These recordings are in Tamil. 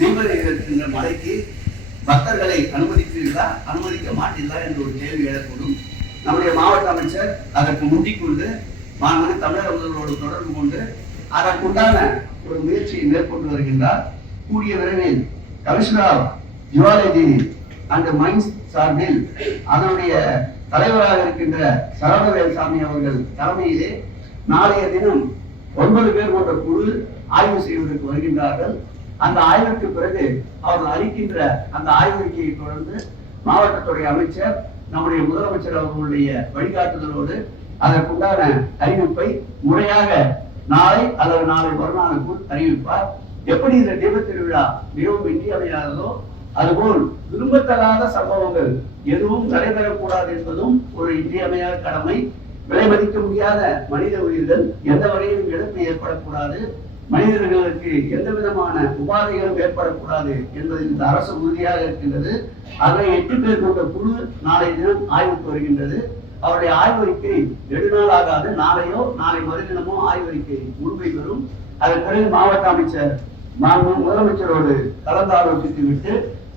தீப மலைக்கு பக்தர்களை அனுமதிப்பீர்களா அனுமதிக்க மாட்டீர்களா என்று ஒரு கேள்வி எழக்கூடும். நம்முடைய மாவட்ட அமைச்சர் அதற்கு முந்திக்கொண்டு மாண்புமிகு தமிழக முதல்வரோடு தொடர்பு கொண்டு அதற்குண்டான ஒரு முயற்சியை மேற்கொண்டு வருகின்றார். கூடிய விரைவில் கமிஷனர் ஜுவாலஜி அண்ட் மைன்ஸ் சார்பில் அதனுடைய தலைவராக இருக்கின்ற சரவணவேல்சாமி அவர்கள் தலைமையிலே நாளைய தினம் 9 பேர் கொண்ட குழு ஆய்வு செய்வதற்கு வருகின்றார்கள். அந்த ஆய்வுக்கு பிறகு அவர்கள் அளிக்கின்ற அந்த ஆய்வறிக்கையை தொடர்ந்து மாவட்டத்துடைய அமைச்சர் நம்முடைய முதலமைச்சர் அவர்களுடைய வழிகாட்டுதலோடு அதற்குண்டான அறிவிப்பை முறையாக நாளை அல்லது நாளை மறுநாளுக்குள் அறிவிப்பார். எப்படி இந்த தீப திருவிழா மிகவும் இன்றியமையாததோ அதுபோல் விரும்பத்தகாத சம்பவங்கள் எதுவும் நடைபெறக்கூடாது என்பதும் ஒரு இன்றியமையாத கடமை. விலை மதிக்க முடியாத மனித உயிர்கள் எந்த வகையிலும் இழப்பு ஏற்படக்கூடாது, மனிதர்களுக்கு எந்த விதமான உபாதைகளும் ஏற்படக்கூடாது என்பதில் இந்த அரசு உறுதியாக இருக்கின்றது. அதை 8 பேர் கொண்ட குழு நாளை தினம் ஆய்வுக்கு வருகின்றது. அவருடைய ஆய்வறிக்கை நெடுநாள் ஆகாது, நாளையோ நாளை மறுதினமோ ஆய்வறிக்கை முழுமை பெறும். அதன் பிறகு மாவட்ட அமைச்சர் முதலமைச்சரோடு கலந்து ஆலோசித்து விட்டு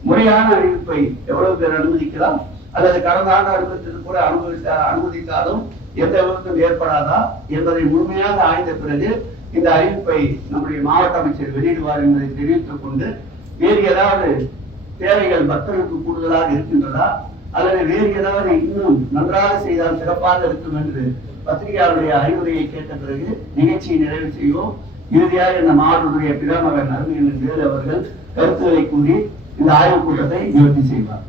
முறையான அறிவிப்பை எவ்வளவு பேர் அனுமதிக்கலாம் அல்லது கடந்த ஆண்டு அனுமதித்தது கூட அனுமதித்தாலும் எந்த விதத்தும் ஏற்படாதா என்பதை முழுமையாக ஆய்ந்த பிறகு இந்த அறிவிப்பை நம்முடைய மாவட்ட அமைச்சர் வெளியிடுவார் என்பதை தெரிவித்துக் கொண்டு, வேறு ஏதாவது தேவைகள் பக்தர்களுக்கு கூடுதலாக இருக்கின்றதா அல்லது வேறு ஏதாவது இன்னும் நன்றாக செய்தால் சிறப்பாக இருக்கும் என்று பத்திரிகையாளருடைய அறிவுரையை கேட்ட பிறகு நிகழ்ச்சியை நிறைவு செய்வோம். இறுதியாக இந்த மாவட்டத்துடைய பிதாமகன் அருமையன் வேலு அவர்கள் கருத்துக்களை கூறி இந்த ஆய்வுக் கூட்டத்தை நிவர்த்தி செய்வார்.